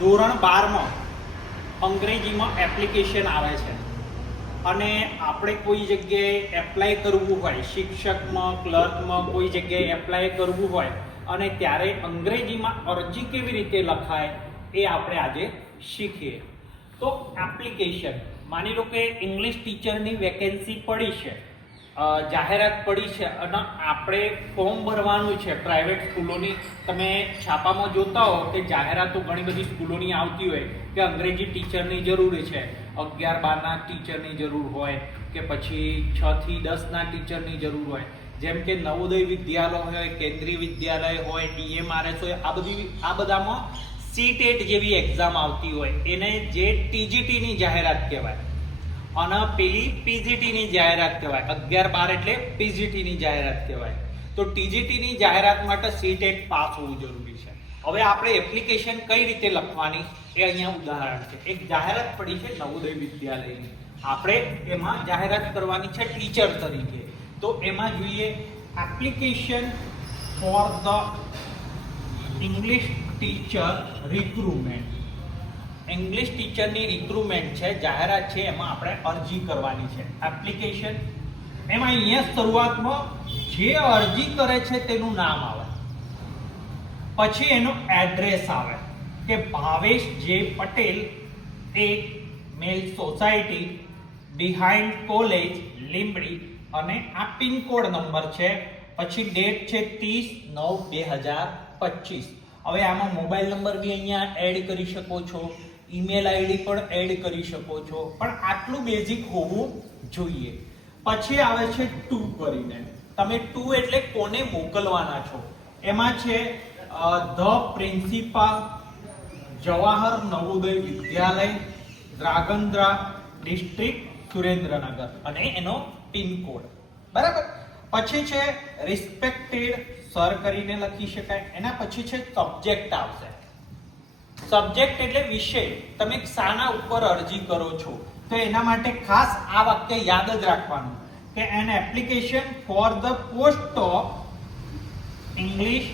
ધોરણ 12માં અંગ્રેજીમાં એપ્લિકેશન આવે છે અને આપણે કોઈ જગ્યાએ એપ્લાય કરવું હોય, શિક્ષકમાં, ક્લર્કમાં કોઈ જગ્યાએ એપ્લાય કરવું હોય અને ત્યારે અંગ્રેજીમાં અરજી કેવી રીતે લખાય એ આપણે આજે શીખીએ. તો એપ્લિકેશન, માની લો કે ઇંગ્લિશ ટીચરની વેકેન્સી પડી છે, જાહેરાત પડી છે અને આપણે ફોર્મ ભરવાનું છે. પ્રાઇવેટ સ્કૂલોની તમે છાપામાં જોતા હો કે જાહેરાતો ઘણી બધી સ્કૂલોની આવતી હોય કે અંગ્રેજી ટીચરની જરૂર છે, 11-12ના ટીચરની જરૂર હોય કે પછી 6 થી 10ના ટીચરની જરૂર હોય. જેમ કે નવોદય વિદ્યાલય હોય, કેન્દ્રીય વિદ્યાલય હોય, DMRS હોય, આ બધામાં CTET જેવી એક્ઝામ આવતી હોય, એને જે TGTની જાહેરાત કહેવાય અને પેલી PGTની જાહેરાત કહેવાય. 11-12 એટલે PGTની જાહેરાત કહેવાય. તો TGTની જાહેરાત માટે CTET પાસ હોવું જરૂરી છે. હવે આપણે એપ્લિકેશન કઈ રીતે લખવાની એ અહીંયા ઉદાહરણ છે. એક જાહેરાત પડી છે નવોદય વિદ્યાલયની, આપણે એમાં જાહેરાત કરવાની છે ટીચર તરીકે. તો એમાં જોઈએ application for the English teacher recruitment. English ટીચરની રિક્રુટમેન્ટ છે, જાહેરાત છે, એમાં આપણે અરજી કરવાની છે. એપ્લિકેશન, એમાં અહીંયા શરૂઆતમાં જે અરજી કરે છે તેનું નામ આવે, પછી એનું એડ્રેસ આવે કે ભાવેશ જે પટેલ, એક મેલ સોસાયટી બિહાઇન્ડ કોલેજ લીંબડી, અને આ પિનકોડ નંબર છે. પછી ડેટ છે 30/9/2025. હવે આમાં મોબાઈલ નંબર બી અહીંયા એડ કરી શકો છો, ઈમેલ આઈડી પણ એડ કરી શકો છો, પણ આટલું બેઝિક હોવું જોઈએ. પછી આવે છે ટુ કરીને. તમે ટુ એટલે કોને મોકલવાના છો. એમાં છે the principal, Jawahar Navodaya Vidyalaya, Dhrangadhra district, Surendranagar, અને એનો પિનકોડ. બરાબર. પછી છે રિસ્પેક્ટેડ સર કરીને લખી શકાય. એના પછી છે સબ્જેક્ટ આવશે. સબ્જેક્ટ એટલે વિષય, તમે શાના ઉપર અરજી કરો છો. તો એના માટે ખાસ આ વાક્ય યાદ જ રાખવાનું કે N application for the post of English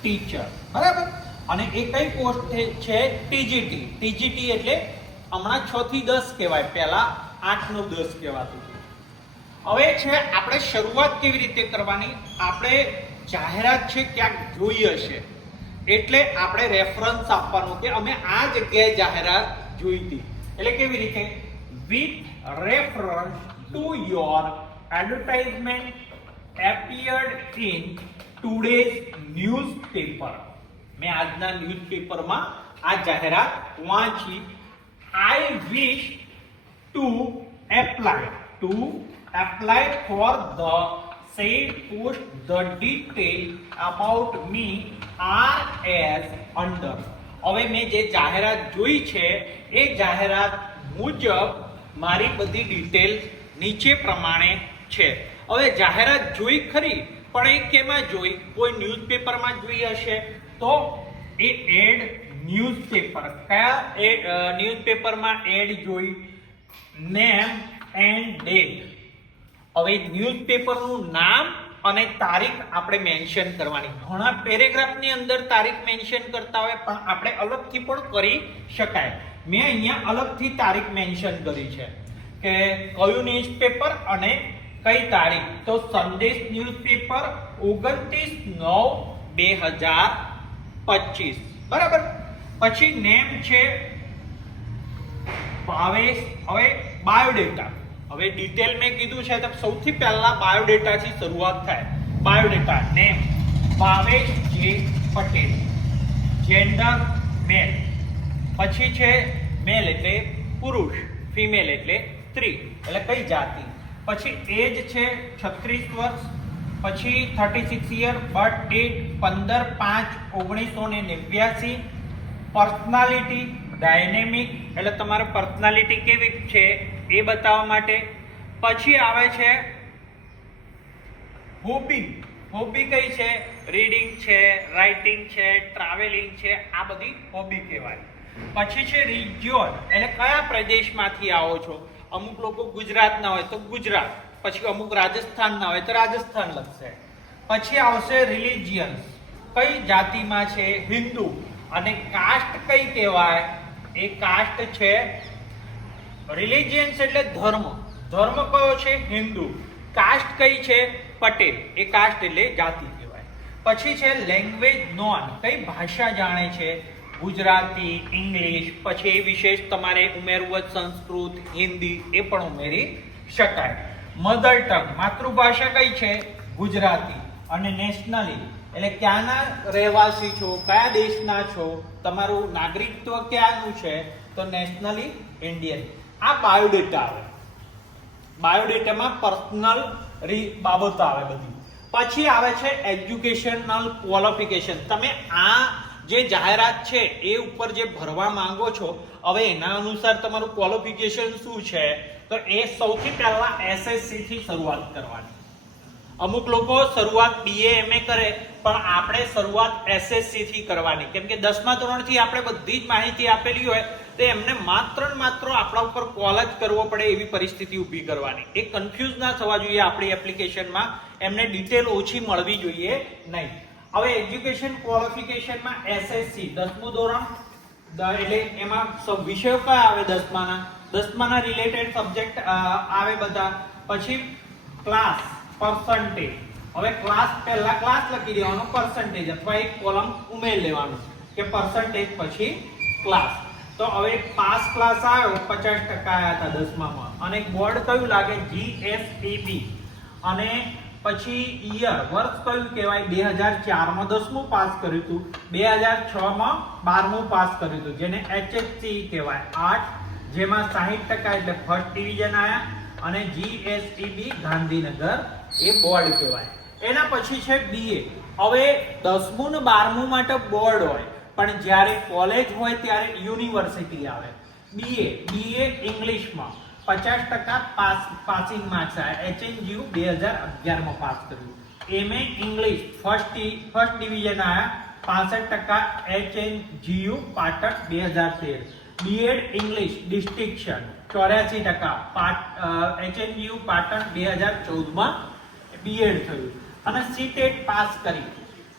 teacher. બરાબર. અને એ કઈ પોસ્ટ છે? TGT. TGT એટલે હમણાં 6 થી 10 કહેવાય, પહેલા 8, 9, 10 કહેવાતું. હવે છે આપણે શરૂઆત કેવી રીતે કરવાની. આપણે જાહેરાત છે ક્યાંક જોઈ હશે એટલે આપણે રેફરન્સ આપવાનો કે અમે આ જગ્યાએ જાહેરાત જોઈ હતી. એટલે કેવી રીતે? With reference to your advertisement appeared in today's newspaper. મેં આજના ન્યૂઝપેપરમાં આ જાહેરાત વાંચી. I wish to apply for the said post. The detail about me are as under. હવે મેં જે જાહેરાત જોઈ છે એ જાહેરાત મુજબ મારી બધી ડિટેલ નીચે પ્રમાણે છે. હવે જાહેરાત જોઈ ખરી, પણ એ કેમાં જોઈ? કોઈ ન્યૂઝપેપરમાં જોઈ હશે તો એ એડ ન્યૂઝપેપર. કયા ન્યૂઝપેપરમાં એડ જોઈ? Name and date. હવે ન્યૂઝપેપરનું નામ અને તારીખ આપણે મેન્શન કરવાની. ઘણા પેરેગ્રાફની અંદર તારીખ મેન્શન કરતા હોય, પણ આપણે અલગથી પણ કરી શકાય. મેં અહીંયા અલગથી તારીખ મેન્શન કરી છે કે કયું ન્યૂઝપેપર અને કઈ તારીખ. તો સંદેશ ન્યૂઝપેપર 29/9/2025. બરાબર. પછી નેમ છે ભાવેશ. હવે બાયોડેટા. હવે ડિટેલ મેં કીધું છે તો સૌથી પહેલા બાયોડેટાથી શરૂઆત થાય. બાયોડેટા નેમ ભાવેશ જે પટેલ, જેન્ડર મેલ. પછી છે મેલ એટલે પુરુષ, ફિમેલ એટલે સ્ત્રી, એટલે કઈ જાતિ. પછી એજ છે 36 વર્ષ. પછી 36 year. Birth date 15/5/1989. Personality dynamic, એટલે તમારે પર્સનાલિટી કેવી છે એ બતાવવા માટે. પછી આવે છે હોબી. હોબી કઈ છે? રીડિંગ છે, રાઇટિંગ છે, ટ્રાવેલિંગ છે, આ બધી હોબી કહેવાય. પછી છે રિજિયોન, એટલે કયા પ્રદેશમાંથી આવો છો. અમુક લોકો ગુજરાતના હોય તો ગુજરાત, પછી અમુક રાજસ્થાનના હોય તો રાજસ્થાન લખશે. પછી આવશે રિલિજિયન્સ, કઈ જાતિમાં છે? હિન્દુ. અને કાસ્ટ કઈ કહેવાય? એ કાસ્ટ છે રિલિજિયન્સ એટલે ધર્મ. ધર્મ કયો છે? હિન્દુ. કાસ્ટ કઈ છે? પટેલ. એ કાસ્ટ એટલે જાતિ કહેવાય. પછી છે લેંગ્વેજ નોન. કઈ ભાષા જાણે છે? ગુજરાતી, ઇંગ્લિશ. પછી એ વિશેષ તમારે ઉમેરવું હોય સંસ્કૃત, હિન્દી, એ પણ ઉમેરી શકાય. મધર ટંગ માતૃભાષા કઈ છે? ગુજરાતી. અને નેશનલી એટલે ક્યાંના રહેવાસી છો, કયા દેશના છો, તમારું નાગરિકત્વ ક્યાંનું છે? તો નેશનલી ઇન્ડિયન. આ બાયોડેટા આવે. બાયોડેટામાં પર્સનલ બાબતો આવે બધી. પછી આવે છે એજ્યુકેશનલ ક્વોલિફિકેશન. તમે આ જે જાહેરાત છે એ ઉપર જે ભરવા માંગો છો, હવે એના અનુસાર તમારું ક્વોલિફિકેશન શું છે? તો એ સૌથી પહેલા એસએસસી થી શરૂઆત કરવાની. અમુક લોકો શરૂઆત BA MA કરે, પણ આપણે શરૂઆત એસએસસી થી કરવાની. કેમ કે 10મા ધોરણથી આપણે બધી જ માહિતી આપેલી હોય તો એમને માત્ર ને માત્ર આપણા ઉપર કોલ જ કરવો પડે એવી પરિસ્થિતિ ઊભી કરવાની. એ કન્ફ્યુઝ ના થવા જોઈએ આપણી એપ્લિકેશનમાં. એમને ડિટેલ ઓછી મળવી જોઈએ નહીં. હવે એજ્યુકેશન ક્વોલિફિકેશનમાં એસએસસી 10મું ધોરણ એટલે એમાં વિષયો કયા આવે? 10માના રિલેટેડ સબ્જેક્ટ આવે બધા. પછી ક્લાસ, પર્સન્ટેજ. હવે ક્લાસ પહેલા ક્લાસ લખી દેવાનો, પર્સન્ટેજ અથવા એક કોલમ ઉમેરી લેવાનું કે પર્સન્ટેજ પછી ક્લાસ. તો હવે પાસ ક્લાસ આવ્યો 50% આવ્યા હતા 10મામાં. અને બોર્ડ કયું લાગે? GSEB. અને પછી ઈયર વર્ષ કયું કહેવાય? 2004માં 10મું પાસ કર્યું હતું, 2006માં 12મું પાસ કર્યું હતું, જેને HSC કહેવાય. 8 જેમાં 60% એટલે ફર્સ્ટ ડિવિઝન આયા. અને GSEB ગાંધીનગર એ બોર્ડ કહેવાય. એના પછી છે BA. હવે 10મું ને 12મું માટે બોર્ડ હોય, પણ જ્યારે કોલેજ હોય ત્યારે યુનિવર્સિટી આવે. BA ઇંગ્લિશમાં 50% પાસિંગ માર્ક્સ આવ્યા. HNGU 2011માં પાસ કર્યું. MA ઇંગ્લિશ ફર્સ્ટ ડિવિઝન આવ્યા 65%. HNGU Patan 2013. BEd English distinction 84%. HNGU Patan 2014માં BEd થયું. અને CTET પાસ કરી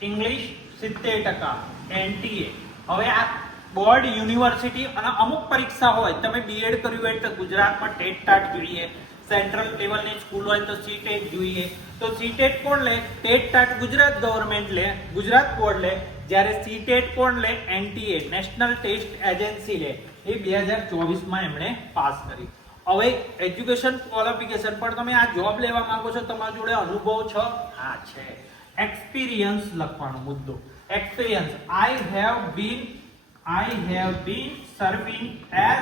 ઇંગ્લિશ 70%. NTA. હવે આ બોર્ડ, યુનિવર્સિટી અને અમુક પરીક્ષા હોય. તમે BEd કર્યું હોય તો ગુજરાતમાં ટેટ ટાટ જોઈએ, સેન્ટ્રલ લેવલની સ્કૂલ હોય તો CTET જોઈએ. તો CTET કોણ લે? ટેટ ટાટ ગુજરાત ગવર્મેન્ટ લે, ગુજરાત બોર્ડ લે. જ્યારે CTET કોણ લે? NTA, નેશનલ ટેસ્ટ એજન્સી લે. એ 2024માં એમણે પાસ કરી. હવે એજ્યુકેશન ક્વોલિફિકેશન પર તમે આ જોબ લેવા માંગો છો, તમારા જોડે અનુભવ છે? હા છે. એક્સપિરિયન્સ લખવાનો મુદ્દો. Experience. I have been serving as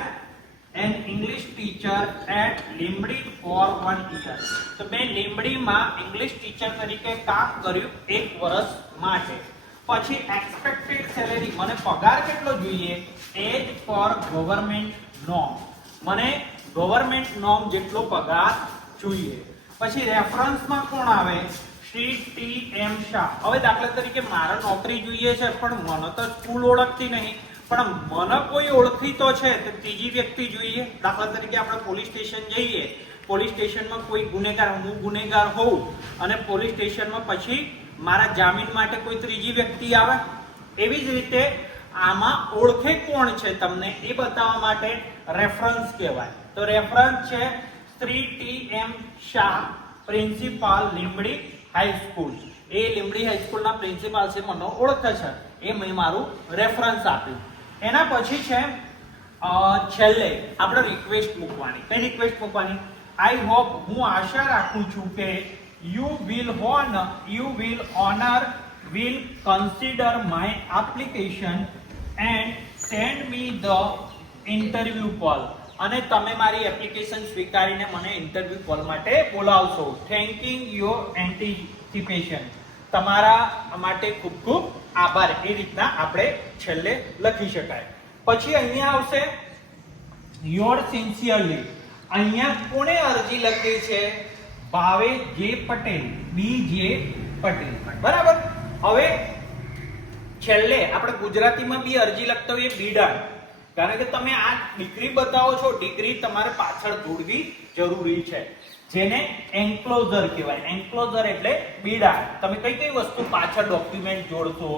an English teacher at Limbડી for 1 year. તો મેં લીંબડીમાં ઇંગ્લિશ ટીચર તરીકે કામ કર્યું 1 વર્ષ માટે. પછી એક્સપેક્ટેડ સેલેરી, મને પગાર કેટલો જોઈએ? એજ પર ગવર્મેન્ટ નોર્મ, મને ગવર્મેન્ટ નોર્મ જેટલો પગાર જોઈએ. પછી રેફરન્સમાં કોણ આવે? શ્રી TM શાહ. હવે દાખલા તરીકે મારે નોકરી જોઈએ છે, પણ મને તો સ્કૂલ ઓળખતી નહીં, પણ મને કોઈ ઓળખીતો છે તો ત્રીજી વ્યક્તિ જોઈએ. દાખલા તરીકે આપણે પોલીસ સ્ટેશન જઈએ, પોલીસ સ્ટેશનમાં કોઈ ગુનેગાર, હું ગુનેગાર હોઉં અને પોલીસ સ્ટેશનમાં પછી મારા જામીન માટે કોઈ ત્રીજી વ્યક્તિ આવે. એવી જ રીતે આમાં ઓળખે કોણ છે તમને એ બતાવવા માટે રેફરન્સ કહેવાય. તો રેફરન્સ છે Shri TM Shah, principal Limbdi high school. એ લીંબડી હાઈસ્કૂલના પ્રિન્સિપાલ છે, મને ઓળખે છે, એ મેં મારું રેફરન્સ આપ્યું. એના પછી છે છેલ્લે આપણે રિક્વેસ્ટ મૂકવાની. કઈ રિક્વેસ્ટ મૂકવાની? આઈ હોપ, હું આશા રાખું છું કે you will honor will consider my application and send me the interview call. અને તમે મારી એપ્લિકેશન સ્વીકારીને મને ઇન્ટરવ્યુ કોલ માટે બોલાવશો. થેન્કિંગ યોર એન્ટિસિપેશન. તમારા માટે ખૂબ ખૂબ આભાર. એ રીતના આપણે છેલ્લે લખી શકાય. પછી અહીંયા આવશે યોર સિન્સિયરલી. અહીંયા કોણે અરજી લખી છે? ભાવેશ જે પટેલ, BJ પટેલ. બરાબર. હવે છેલ્લે આપણે ગુજરાતીમાં બી અરજી લખતા હોઈએ બીડા, કારણ કે તમે આ ડિગ્રી બતાવો છો, ડિગ્રી તમારે પાછળ જોડવી જરૂરી છે. જેને એન્ક્લોઝર કહેવાય. એન્ક્લોઝર એટલે બિડાણ. તમે કઈ કઈ વસ્તુ પાછળ ડોક્યુમેન્ટ જોડશો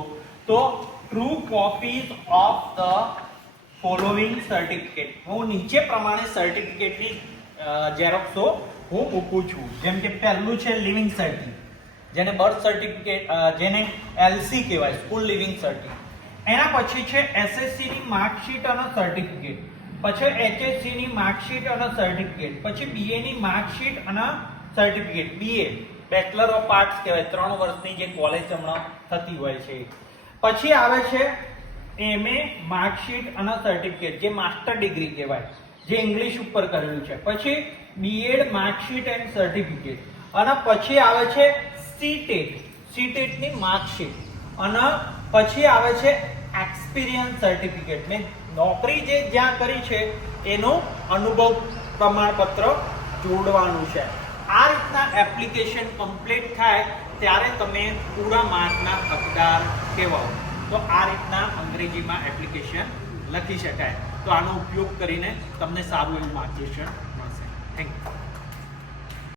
તો true copies of the following certificate. હું નીચે પ્રમાણે સર્ટિફિકેટની ઝેરોક્સો હું મૂકું છું. જેમ કે પહેલું છે લિવિંગ સર્ટિફિકેટ, જેને બર્થ સર્ટિફિકેટ, જેને એલસી કહેવાય, સ્કૂલ લિવિંગ સર્ટિફિકેટ. એના પછી છે એસએસસી ની માર્કશીટ અને સર્ટિફિકેટ, પછી એચએસસી ની માર્કશીટ અને સર્ટિફિકેટ, પછી બીએ ની માર્કશીટ અને certificate. BA bachelor of arts કહેવાય, 3 વર્ષની જે કોલેજ હમણાં થતી હોય છે. પછી આવે છે એમએ માર્કશીટ અને સર્ટિફિકેટ, જે માસ્ટર ડિગ્રી કહેવાય, જે ઇંગ્લિશ ઉપર કરેલું છે. પછી બીએડ માર્કશીટ એન્ડ સર્ટિફિકેટ, અને પછી આવે છે સીટેટ ની માર્કશીટ, અને પછી આવે છે એક્સપિરિયન્સ સર્ટિફિકેટ. મેં નોકરી જે જ્યાં કરી છે એનું અનુભવ પ્રમાણપત્ર જોડવાનું છે. આ રીતના એપ્લિકેશન કમ્પ્લીટ થાય ત્યારે તમે પૂરા માર્કના હકદાર કહેવાઓ. તો આ રીતના અંગ્રેજીમાં એપ્લિકેશન લખી શકાય. તો આનો ઉપયોગ કરીને તમને સારું એવું માર્ગદર્શન મળશે. Thank you.